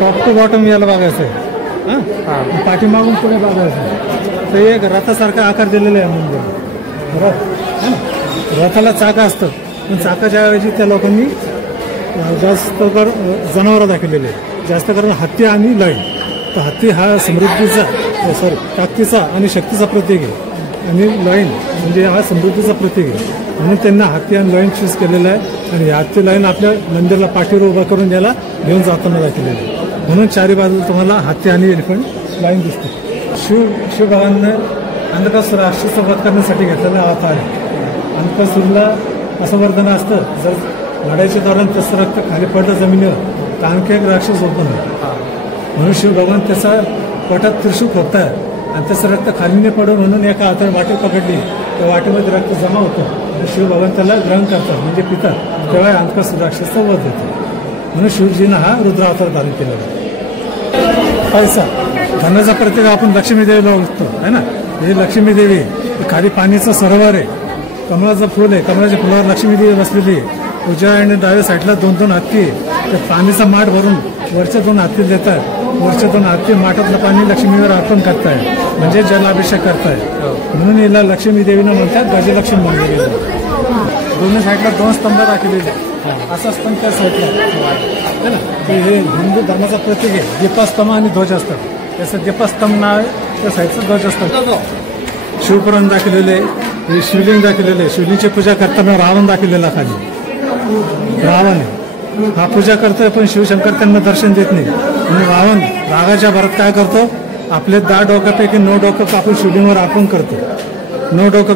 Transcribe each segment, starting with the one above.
Top to bottom याला बघायचं आहे हां, पाठीमागून पुढे बघायचं. तर एक रथासारखा आकार दिलेला आहे मंदिर. रथाला चाका असतं, पण चाकाच्या ऐवजी त्या लोकांनी जास्त कर जनावरं दाखवलेले आहे, जास्त करून हत्ती आणि लॉईन. तर हत्ती हा समृद्धीचा ताकदीचा आणि शक्तीचा प्रतीक आहे, आणि लॉईन म्हणजे हा समृद्धीचा प्रतीक आहे. म्हणून त्यांना हत्ती आणि लॉईन चूज केलेला आहे. आणि हत्ती लॉईन आपल्या मंदिराला पाठीवर उभा करून याला घेऊन जाताना दाखवलेलं आहे. म्हणून चारी बाजूला तुम्हाला हत्ती आणि एलिफंट लाईन दिसते. शिवभगवाननं अंधकासुर राक्षस वध करण्यासाठी घेतलेला अवतार आहे. अंधकासुरला असं वर्णन असतं, जर लढाईच्या दौरान त्याचं रक्त खाली पडलं जमिनीवर तर आणखी एक राक्षस उत्पन्न होतो. म्हणून शिवभगवान त्याचा पोटात त्रिशूळ खोपतात आणि त्याचं रक्त खाली नाही पडून म्हणून एका हाताने वाटी पकडली तर वाटेमध्ये रक्त जमा होतं आणि शिवभगवान त्याला ग्रहण करतात म्हणजे पितात, तेव्हा अंधकासुर राक्षसचा वध होतो. म्हणून शिवजीनं हा रुद्र अवतार धारण केलेला आहे. पैसा धनाचा प्रत्येक आपण लक्ष्मी देवीला ओळखतो आहे ना. ही लक्ष्मी देवी खाली पाण्याचं सरोवर आहे, कमळाचं फुल आहे, कमळाच्या फुलावर लक्ष्मी देवी बसलेली आहे. उजव्या आणि डाव्या साईडला 2-2 हत्ती आहे. तर पाणीचा माठ भरून वरच्या 2 हत्ती देतात, वरच्या 2 हत्ती माठातलं पाणी लक्ष्मीवर अर्पण करताय म्हणजे जलाभिषेक करताय. म्हणून हिला लक्ष्मी देवीनं म्हणतात गजलक्ष्मी म्हणले गेलं. दोन्ही साईडला 2 स्तंभ दाखवलेले असं स्तंभ त्या साईडला है ना. हे हिंदू धर्माचा प्रतीक आहे. दीपस्तंभ आणि ध्वज असतात, त्याचं दीपस्तंभ नाव आहे, त्या साईडचं ध्वज असतात. शिवपुराण दाखवलेले, हे शिवलिंग दाखवलेले. शिवलिंगची पूजा करताना रावण दाखवलेला खाली. रावण हा पूजा करतोय पण शिवशंकर त्यांना दर्शन देत नाही. आणि रावण रागाच्या भरात काय करतो, आपले 10 डोक्यापैकी 9 डोकं कापून शिवलिंगावर अर्पण करतो. 9 डोकं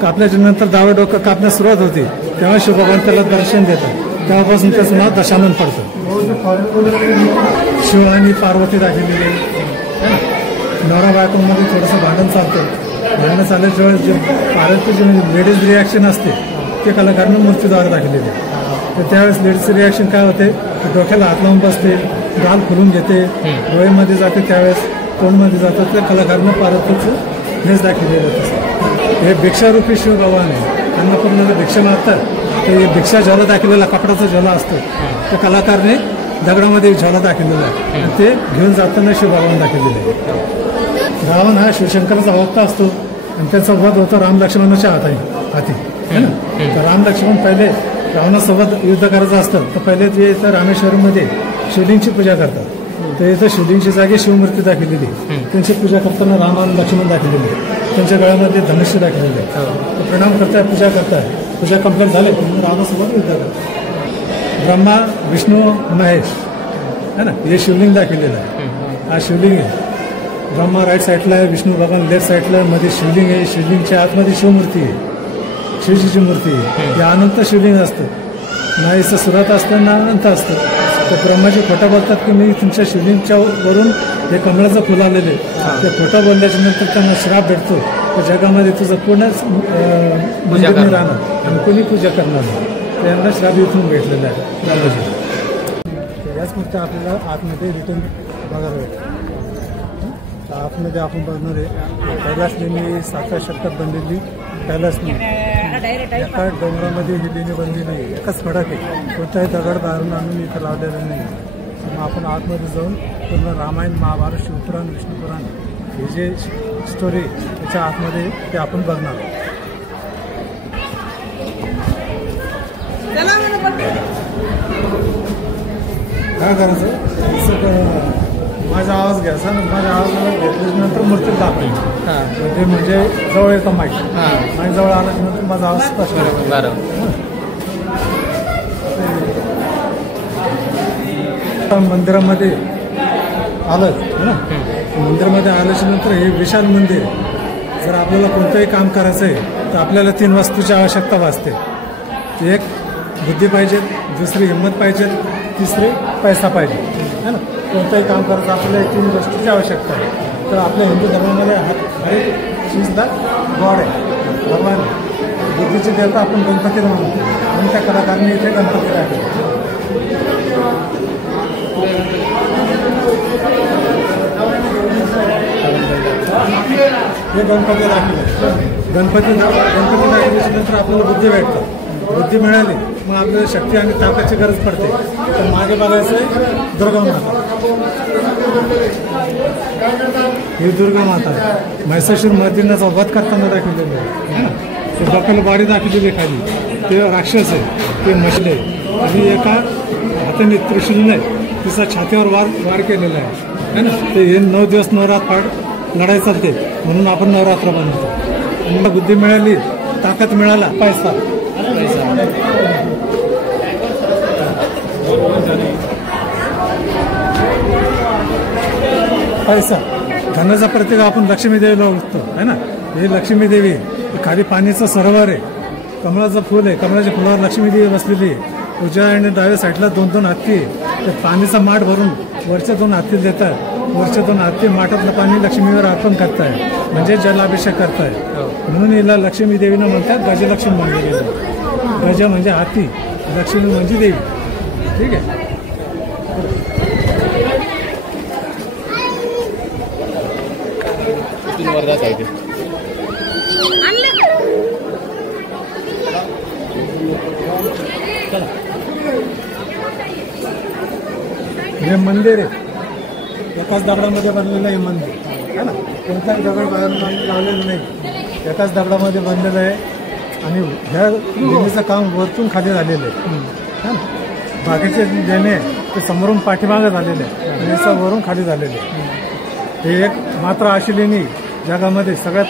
कापल्याच्या नंतर 10वं डोकं कापण्यास सुरुवात होती, तेव्हा शिवभगवान त्याला दर्शन देतात. तेव्हापासून त्याचं नाव दशानन पडतं. शिव आणि पार्वती दाखवलेली आहे. नवरा बायकोमध्ये थोडंसं भांडण चालतं. भांडणं चालल्याच्या वेळेस जे पार्वतीची लेडीज रिॲक्शन असते ते कलाकारनं मूर्तीद्वारे दाखवलेली आहे. तर त्यावेळेस लेडीजचं रिॲक्शन काय होते, डोक्याला हात लावून बसते, गाल खोलून घेते, डोळ्यामध्ये जाते, त्यावेळेस तोंडमध्ये जातं. त्या कलाकारनं पार्वतीचं हेच दाखवलेलं होतं. हे भिक्षारूपी शिवभगवान आहे. अन्नपूर्णाला भिक्षा मागतात, ते भिक्षा झोला दाखवलेला कपडाचा झोला असतो, त्या कलाकारने दगडामध्ये झोला दाखवलेला आहे आणि ते घेऊन जाताना शिवभगवान दाखवलेले आहे. रावण हा शिवशंकराचा भक्त असतो आणि त्याचा वध होतो राम लक्ष्मणाच्या हाती है ना. तर राम लक्ष्मण पहिले रावणासोबत युद्ध करायचं असतं तर पहिले ते इथं रामेश्वरमध्ये शिवलिंगची पूजा करतात. तर इथं शिवलिंगची जागी शिवमूर्ती दाखवलेली, त्यांची पूजा करताना राम आणि लक्ष्मण दाखवलेली, त्यांच्या गळ्यामध्ये धनुष्य दाखवलेले. तर प्रणाम करताय, पूजा करताय, पूजा कंप्लीट झाले म्हणून रावणासोबत युद्ध करतात. ब्रह्मा विष्णू महेश है ना, हे शिवलिंग दाखवलेलं आहे. हा शिवलिंग आहे. ब्रह्मा राईट साईडला आहे, विष्णू भगवान लेफ्ट साईडला, मध्ये शिवलिंग आहे. शिवलिंगच्या आतमध्ये शिवमूर्ती आहे, शिवजीची मूर्ती आहे. हे अनंत शिवलिंग असतं, नाहीचं सुरुवात असतं ना अनंत असतं. तर ब्रह्माजी खोटं बोलतात की मी तुमच्या शिवलिंगच्या वरून हे कमळाचं फुल आलेले, ते खोटं बोलल्याच्या नंतर त्यांना श्राप भेटतो. तर जगामध्ये तुझं पूर्णच मंदिर नाही राहणार आणि कोणी पूजा करणार नाही. त्यांना श्राप इथून भेटलेला आहे ब्रह्माजी. याच मूर्ती आपल्याला आतमध्ये रिटर्न बघायला भेटतं. आतमध्ये आपण बघणार आहे कैलास लेणी 7व्या शतकात बनलेली कैलास लेणी. एका डोंगरामध्ये ही लेणी बनलेली आहे, एकच खडक आहे, कोणताही दगड बाहेरून आणून इथं लावलेला नाही. मग आपण आतमध्ये जाऊन पूर्ण रामायण, महाभारत, शिवपुराण, विष्णुपुराण हे जे स्टोरी त्याच्या आतमध्ये ते आपण बघणार. काय करायचं, माझा आवाज घ्यायचा, माझ्या आवाजाला घेतल्यानंतर मूर्ती दाखवायची. म्हणजे जवळ येतं माईक, माईक जवळ आल्याच्यानंतर माझा आवाज स्पष्ट होतो. मंदिरामध्ये आलं ना, मंदिरामध्ये आल्याच्या नंतर हे विशाल मंदिर. जर आपल्याला कोणतंही काम करायचं आहे तर आपल्याला 3 वस्तूची आवश्यकता भासते. एक बुद्धी पाहिजे, दुसरी हिंमत पाहिजे, तिसरी पैसा पाहिजे है ना. कोणतंही काम करायचं आपल्याला 3 गोष्टीची आवश्यकता आहे. तर आपल्या हिंदू धर्मामध्ये हर एक चीजला गॉड आहे, भगवान. बुद्धीची देवता आपण गणपतीला म्हणतो म्हणून त्या कलाकारांनी इथे गणपती राखले. हे गणपती दाखवले. गणपती दाखवल्याच्या नंतर आपल्याला बुद्धी भेटतं. बुद्धी मिळाली मग आपल्याला शक्ती आणि ताकदीची गरज पडते. तर मागे बघायचं दुर्गा माता. ही दुर्गा माता आहे. महिषासूर मर्दिनीचा वध करताना दाखवलेलं आहे. ते डोक्याला बारी दाखवलेली खाली. ते राक्षस आहे, ते मछले आणि एका हाताने त्रिशूलने तिचा छातीवर वार केलेला आहे ना. ते हे 9 दिवस नवरात्र लढाई चालते म्हणून आपण नवरात्र बनवतो. आणि बुद्धी मिळाली, ताकद मिळाला, पैसा पैसा धनाचा प्रतीक आपण लक्ष्मी देवीला ओळखतो है ना. ही लक्ष्मी देवी खाली पाण्याचं सरोवर आहे, कमळाचं फुल आहे, कमळाच्या फुलावर लक्ष्मी देवी बसलेली आहे. उजव्या आणि डाव्या साईडला 2-2 हत्ती ते पाणीचा माठ भरून वरच्या 2 हत्ती देतात. वरच्या 2 हत्ती माठातलं पाणी लक्ष्मीवर अर्पण करताय म्हणजे जलाभिषेक करताय. म्हणून हिला लक्ष्मी देवीनं म्हणतात गजलक्ष्मी म्हणले गेले. गज म्हणजे हाती, लक्ष्मी म्हणजे देवी. ठीक आहे. हे मंदिर आहे, एकाच दगडामध्ये बनलेलं आहे मंदिर है ना. कोणताही दगड लावलेलं नाही, एकाच दगडामध्ये बनलेलं आहे. आणि ह्या लेणीचं काम वरतून खाली झालेलं आहे है ना. बाकीचे लेणे ते समोरून पाठीमागे झालेले आहे आणि याचं वरून खाली झालेले आहे. हे एक मात्र अशी लेणी जगामध्ये सगळ्यात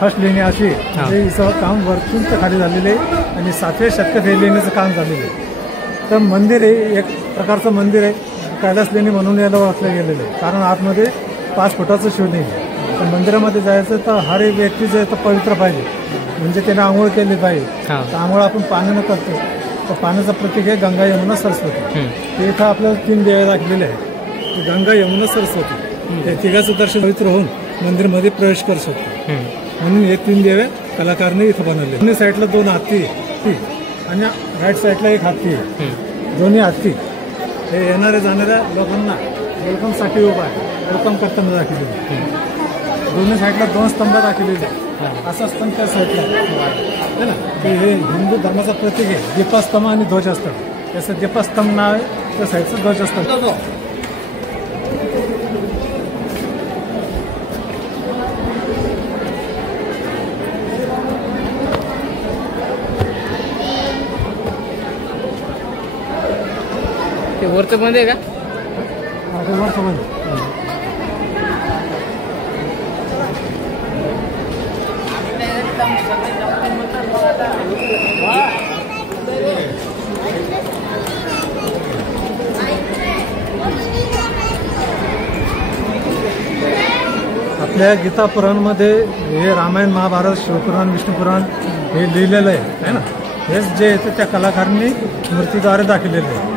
फर्स्ट लेणी अशी आहे हिचं काम वरतून ते खाली झालेले आहे. आणि 7व्या शतकात हे लेणीचं काम झालेलं आहे. तर मंदिर आहे, एक प्रकारचं मंदिर आहे. कैलास लेणी म्हणून याला ओळखलं गेलेलं आहे, कारण आतमध्ये 5 फुटाचं शिवलिंग आहे. तर मंदिरामध्ये जायचं तर हर एक व्यक्ती जे तर पवित्र पाहिजे, म्हणजे त्याने आंघोळ केली पाहिजे. तर आंघोळ आपण पाण्यानं करतो, तर पाण्याचं प्रतीक आहे गंगा यमुना सरस्वती. ते इथं आपल्याला 3 देवे दाखलेले आहेत, गंगा यमुना सरस्वती. त्या तिघाचं दर्शन पवित्र होऊन मंदिरमध्ये प्रवेश करू शकतो. म्हणून हे 3 देवे कलाकारने इथं बनवले. दोन्ही साईडला 2 हत्ती आणि राईट साईडला 1 हत्ती आहे. दोन्ही हत्ती हे येणाऱ्या जाणाऱ्या लोकांना वेलकमसाठी उभा आहे, वेलकम करताना दाखवलेले. दोन्ही साईडला 2 स्तंभ दाखवलेले, असं स्तंभ त्या साईडला आहे ना. हे हिंदू धर्माचं प्रतीक आहे. दीपस्तंभ आणि ध्वजस्तंभ, त्याचं दीपस्तंभ नाव आहे, त्या साईडचं ध्वजस्तंभ. ते वरचं बंद आहे का? वरचं बंद. आपल्या गीता पुराणमध्ये हे रामायण, महाभारत, शिवपुराण, विष्णुपुराण हे लिहिलेलं आहे ना. हेच जे येतं त्या कलाकारांनी मूर्तीद्वारे दाखवलेलं आहे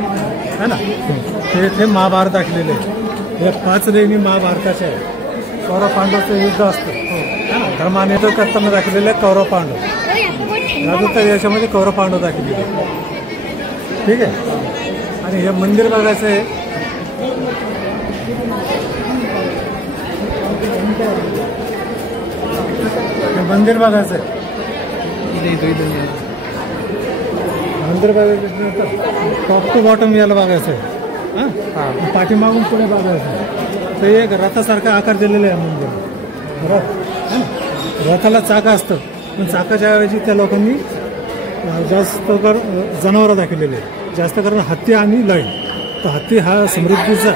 है ना. ते महाभारत दाखलेले आहे. हे 5 लेणी महाभारताचे आहे. कौरव पांडवचं युद्ध असतं, धर्माने तो करताना दाखवलेलं आहे कौरव पांडव. राजूच्या याच्यामध्ये कौरव पांडव दाखवलेले आहे. ठीक आहे. आणि हे मंदिर बघायचं आहे. हे मंदिर बघायचं आहे. मंदिर बघायचं टॉप टू बॉटम याला बघायचं आहे. हां, पाठीमागून पुढे बघायचं आहे. तर एक रथासारखा आकार दिलेला आहे मंदिर. रथाला चाका असतं, पण चाकाच्या ऐवजी त्या लोकांनी जास्त जनावरं दाखवलेले आहे, जास्त करून हत्ती आणि लॉईन. तर हत्ती हा समृद्धीचा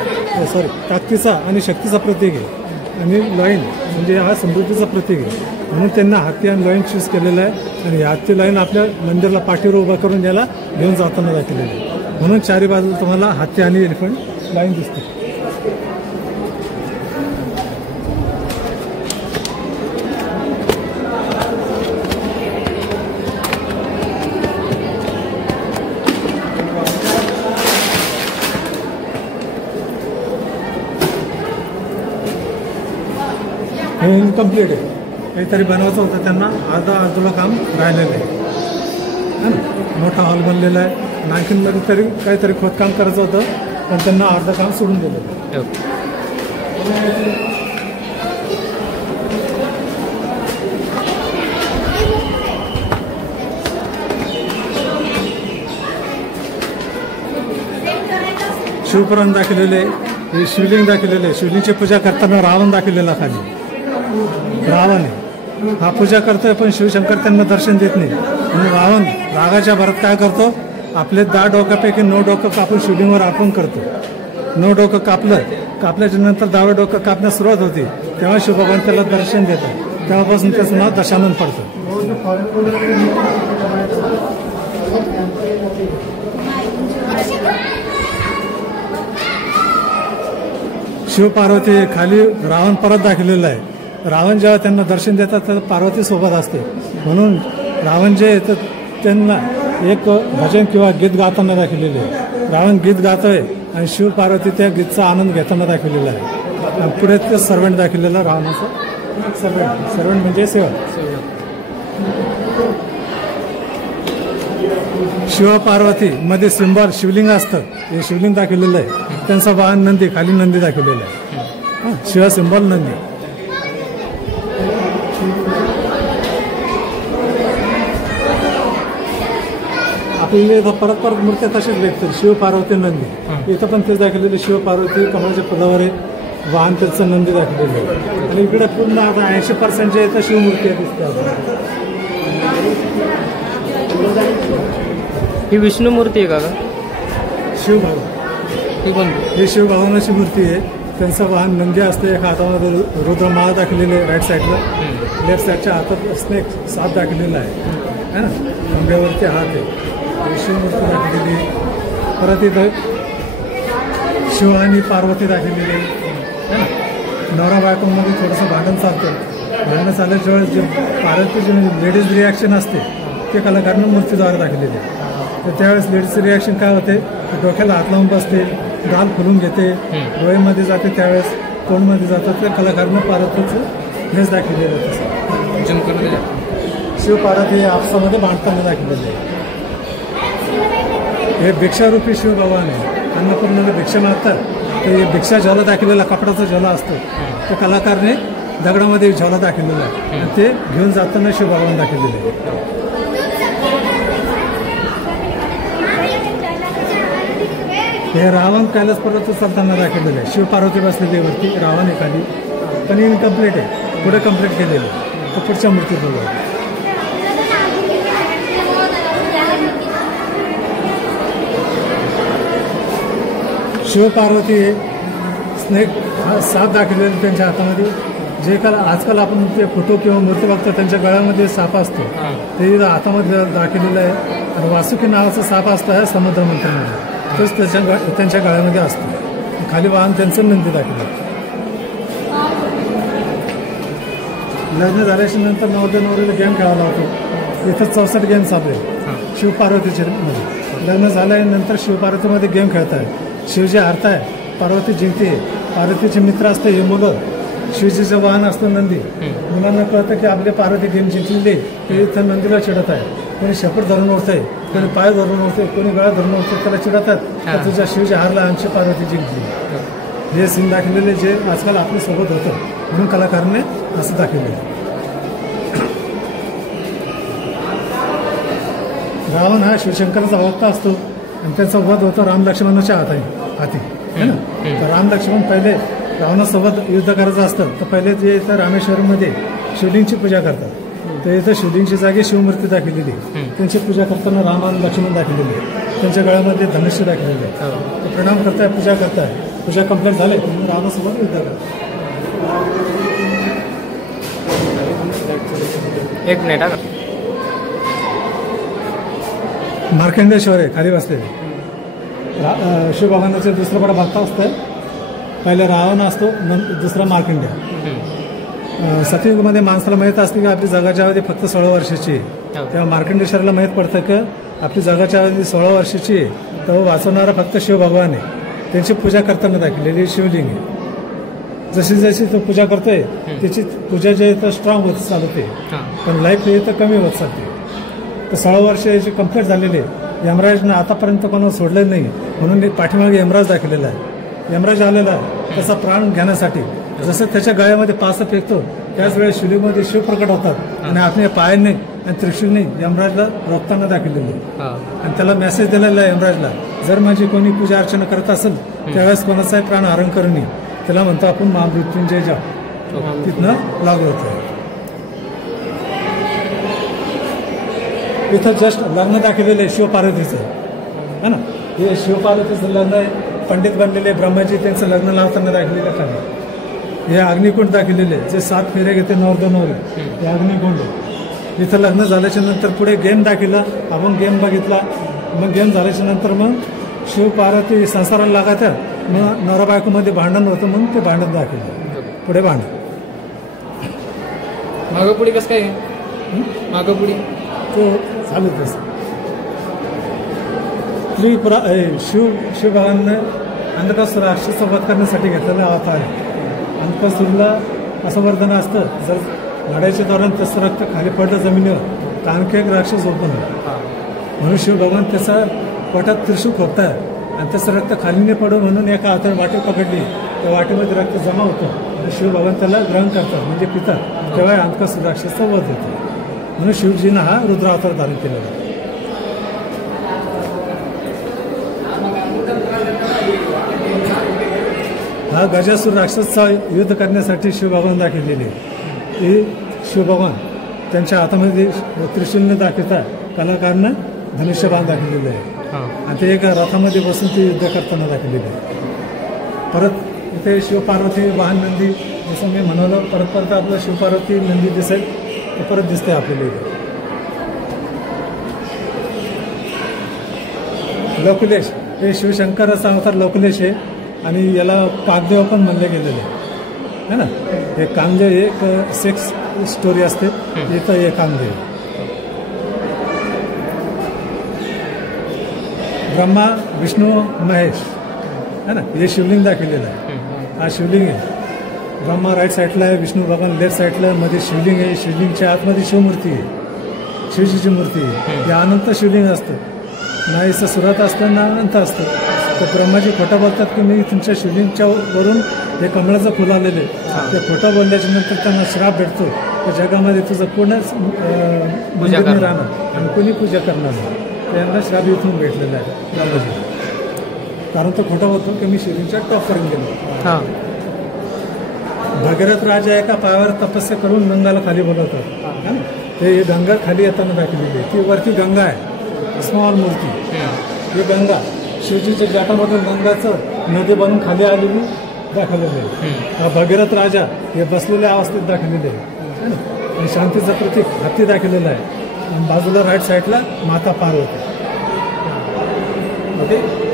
ताकदीचा आणि शक्तीचा प्रतीक आहे, आणि लॉईन म्हणजे हा समृद्धीचा प्रतीक आहे. म्हणून त्यांना हत्ती आणि लॉईन चूज केलेलं आहे. आणि हत्ती लॉईन आपल्या मंदिराला पाठीवर उभा करून याला घेऊन जाताना दाखवलेलं आहे. म्हणून चारी बाजूला तुम्हाला हत्ती आणि एलिफंट लाईन दिसते. हे इनकम्प्लीट आहे, काहीतरी बनवायचं होतं त्यांना, अर्धुलं काम राहिलेलं आहे ना. मोठा हॉल बनलेला आहे, आणखीनमध्ये तरी काहीतरी खोदकाम करायचं होतं, पण त्यांना अर्ध काम सोडून दिलं. शिवपुराण दाखवलेले, हे शिवलिंग दाखवलेले. शिवलिंगची पूजा करताना रावण दाखवलेला खाली. रावण आहे हा पूजा करतोय, पण शिवशंकर त्यांना दर्शन देत नाही. आणि रावण रागाच्या भरात काय करतो, आपले 10 डोक्यापैकी 9 डोकं कापून शिवलिंगवर अर्पण करतो. 9 डोकं कापल्याच्या नंतर 10वं डोकं कापण्यास सुरुवात होती. तेव्हा शिवभगवान त्याला दर्शन देतात. तेव्हापासून त्याचं नाव दशानन पडतं. शिव पार्वती खाली रावण परत दाखवलेला आहे. रावण जेव्हा त्यांना दर्शन देतात तर पार्वती सोबत असते. म्हणून रावण जे आहे तर त्यांना एक भजन किंवा गीत गाताना दाखवलेले आहे. रावण गीत गातोय आणि शिव पार्वती त्या गीतचा आनंद घेताना दाखवलेला आहे. आणि पुढे ते सर्वंट दाखवलेलं रावणाचं. सर्वंट म्हणजे सेवक. शिव पार्वती मध्ये सिंबॉल शिवलिंग असतं. हे शिवलिंग दाखवलेलं आहे. त्यांचा वाहन नंदी, खाली नंदी दाखवलेला आहे. शिव सिंबॉल नंदी. आपल्याला इथं परत मूर्त्या तशाच भेटतात. शिव पार्वती नंदी. इथं पण तेच दाखवलेले. शिव पार्वती कमळाच्या पदावर आहे. वाहन त्याचं नंदी दाखवलेलं आहे. आणि इकडे पूर्ण आता 80% जे इथं शिवमूर्ती दिसतात. ही विष्णू मूर्ती आहे का? शिवभगवान ही शिवभगवानाची मूर्ती आहे. त्यांचं वाहन नंदी असते. एका हातामध्ये रुद्रमाळा दाखवलेली आहे राईट साईडला. लेफ्ट साईडच्या हातात स्नेक साप दाखवलेला आहे ना. खांब्यावरती हात आहे. शिवमूर्ती दाखवलेली आहे. परत इथं शिव आणि पार्वती दाखवलेली आहे. नवरा बायकोमध्ये थोडंसं भांडण चालतं. भांडणं चालल्याच्या वेळेस जे पार्वतीची लेडीज रिॲक्शन असते ते कलाकारांना मूर्तीद्वारे दाखवलेली आहे. तर त्यावेळेस लेडीजचं रिॲक्शन काय होते, डोक्याला हात लावून बसते, गाल फुलून घेते, डोळ्यामध्ये जाते, त्यावेळेस तोंडमध्ये जातं. त्या कलाकारांना पार्वतीचं हेच दाखवलेलं आहे. शिव पार्वती आपसामध्ये भांडताना दाखवलेलं आहे. हे भिक्षारूपी शिव भगवान आहे. अन्नपूर्णाला भिक्षा मागतात. ते भिक्षा झोला दाखवलेला कपडाचा झोला असतो. त्या कलाकारने दगडामध्ये झोला दाखवलेला आहे आणि ते घेऊन जाताना शिव भगवान दाखवलेले आहे. हे रावण कैलास पर्वत चालताना दाखवलेलं आहे. शिव पार्वती बसलेली वरती, रावण एखादी पण इनकम्प्लीट आहे. पुढे कम्प्लीट केलेलं आहे. तर पुढच्या मूर्तीत बघा. शिव पार्वती स्नेक साप दाखवलेले त्यांच्या हातामध्ये. जे आजकाल आपण ते फोटो किंवा मूर्ती बघतो त्यांच्या गळ्यामध्ये साप असतो. ते हातामध्ये दाखवलेलं आहे. आणि वासुकी नावाचा साप असतो आहे समुद्र मंथनामध्ये. तोच त्यांच्या गळ्यामध्ये असतो. खाली वाहन त्यांचं नंदी दाखवलं. लग्न झाल्याच्या नंतर नवरीला गेम खेळायला होतो. इथं 64 गेम चालू आहे शिव पार्वतीचे मध्ये. लग्न झाल्यानंतर शिव पार्वतीमध्ये गेम खेळताय. शिवजी हारताय, पार्वती जिंकते. पार्वतीचे मित्र असते हे मुलं. शिवजीचं वाहन असतं नंदी. मुलांना कळतं की आपले पार्वती गेम जिंकलेली. ते इथं नंदीला चिडत आहे. कोणी शपथ धरून उठतंय, कोणी पाय धरून उठतंय, कोणी गळा धरून उठतंय. त्याला चिडतात तुझ्या शिवजी हारला, आमची पार्वती जिंकली. हे सीन दाखवलेले जे आजकाल आपल्या सोबत होतं. म्हणून कलाकारांनी असं दाखवलं. रावण हा शिवशंकराचा भक्त असतो आणि त्यांचा वध होतो राम लक्ष्मणाच्या हाती है ना. तर राम लक्ष्मण पहिले रावणासोबत युद्ध करायचं असतं तर पहिले जे इथं रामेश्वरमध्ये शिवलिंगची पूजा करतात. तर इथं शिवलिंगची जागी शिवमूर्ती दाखवलेली. त्यांची पूजा करताना राम आणि लक्ष्मण दाखवलेले. त्यांच्या गळ्यामध्ये धनुष्य दाखवलेले. तर प्रणाम करताय, पूजा करताय. पूजा कंप्लीट झाले रामासोबत युद्ध करतात. एक मिनिट. मार्कंडेश्वर आहे खाली बसलेले. शिवभगवानाचे दुसरं बडा भक्त असतं. पहिले रावण असतो, दुसरा मार्कंडेय. सतयुगमध्ये माणसाला माहीत असते की आपली जगाच्या अवधी फक्त 16 वर्षाची आहे. तेव्हा मार्कंडेश्वराला माहीत पडतं की आपली जगाच्या अवधी 16 वर्षाची आहे. तेव्हा वाचवणारा फक्त शिव भगवान आहे. त्यांची पूजा करताना दाखवलेली शिवलिंग आहे. जशी जशी तो पूजा करतोय त्याची पूजा जे आहे तर स्ट्रॉंग होत चालते, पण लाईफ हे तर कमी होत चालते. तर 16 वर्ष याची कम्प्लीट झालेली आहे. यमराजनं आतापर्यंत कोणाला सोडलं नाही. म्हणून पाठीमागे यमराज दाखवलेला आहे. यमराज आलेला आहे त्याचा प्राण घेण्यासाठी. जसं त्याच्या गळ्यामध्ये पास फेकतो त्याच वेळेस शिवलिंगमध्ये शिव प्रकट होतात आणि आपल्या पायांनी आणि त्रिशूलने यमराजला रोखताना दाखवलेलं आहे. हा आणि त्याला मेसेज दिलेला आहे यमराजला, जर माझी कोणी पूजा अर्चना करत असेल त्यावेळेस कोणाचाही प्राण हरण करू नये. त्याला म्हणतो आपण महामृत्युंजय जा, तिथनं लागू होतं. इथं जस्ट लग्न दाखवलेलं आहे शिवपार्वतीचं, है ना. हे शिवपार्वतीचं लग्न आहे. पंडित बनलेले ब्रह्माजी त्यांचं लग्न लावताना दाखवलेलं खाली. हे अग्निकुंड दाखवलेले आहे, जे 7 फेरे घेते नवरदेव. हे अग्निकुंड. इथं लग्न झाल्याच्या नंतर पुढे गेम दाखवला. आपण गेम बघितला. मग गेम झाल्याच्या नंतर मग शिव पार्वती संसाराला लागायच्या. मग नवरा बायकोमध्ये भांडण होतं, म्हणून ते भांडण दाखवलं. पुढे भांडण मागं पुढे कसं काय मागं पुढे तो चालू तसं. शिवभगवानने अंधकासूर राक्षस वध करण्यासाठी घेतलेला अवतार आहे. अंधकासूरला असं वरदान असतं, जर लढाईच्या दौरान त्याचं रक्त खाली पडलं जमिनीवर तर आणखी एक राक्षस उत्पन्न होतो. म्हणून शिवभगवान त्याचा पोटात त्रिशूळ खोपतात आणि त्याचं रक्त खाली नाही पडू म्हणून एका हाताने वाटी पकडली, त्या वाटीमध्ये रक्त जमा होतं आणि शिवभगवान त्याला ग्रहण करतात, म्हणजे पितात. तेव्हा अंधकासूर राक्षसाचा वध होतो. म्हणून शिवजीनं हा रुद्रावतार धारण केलेला आहे. हा गजासूर राक्षसचा युद्ध करण्यासाठी शिवभगवान दाखवलेले. हे शिवभगवान त्यांच्या हातामध्ये त्रिशूलने दाखवतात, कलाकारनं धनुष्यबाण दाखवलेलं आहे. आणि ते एका रथामध्ये बसून ते युद्ध करताना दाखवलेलं आहे. परत इथे शिवपार्वती वाहन नंदी, जसं मी म्हणालो, परत आपलं शिवपार्वती नंदी दिसेल ते परत दिसते आपल्याला इथे. लोकलेश हे शिवशंकराचा अवतार लोकलेश आहे आणि याला कागदेव पण म्हणले गेलेले आहे ना. हे कामदेव एक सेक्स स्टोरी असते, इथं हे कामदेव. ब्रह्मा विष्णू महेश है ना, हे शिवलिंग दाखवलेलं आहे. हा शिवलिंग आहे. ब्रह्मा राईट साईडला आहे, विष्णू भगवान लेफ्ट साईडला, मध्ये शिवलिंग आहे. शिवलिंगच्या आतमध्ये शिवमूर्ती आहे, शिवजीची मूर्ती आहे. हे अनंत शिवलिंग असतं, ना याचं सुरुवात असतं ना अनंत असतं. तर ब्रह्माजी खोटं बोलतात की मी तुमच्या शिवलिंगच्या वरून हे कमळाचं फुल आलेलं आहे. ते खोटं बोलल्याच्या नंतर त्यांना श्राप भेटतो, त्या जगामध्ये तुझं पूर्णच मंदिर नाही राहणार आणि कोणी पूजा करणार नाही. त्यांना श्राप इथून भेटलेला आहे ब्रह्माजी, कारण तो खोटं बोलतो की मी शिवलिंगच्या टॉपपर्यंत गेलो. भगीरथ राजा एका पायावर तपस्या करून गंगाला खाली बोलवतात. ते गंगा खाली येताना दाखवलेली आहे. ती वरती गंगा आहे, स्मॉल मूर्ती. ही गंगा शिवजीच्या जाटामधून गंगाचं नदी बनून खाली आलेली दाखवलेली आहे. हा भगीरथ राजा हे बसलेल्या अवस्थेत दाखवलेले आहे आणि शांतीचं प्रतीक हत्ती दाखवलेलं आहे. आणि बाजूला राईट साईडला माता पार्वती. ओके.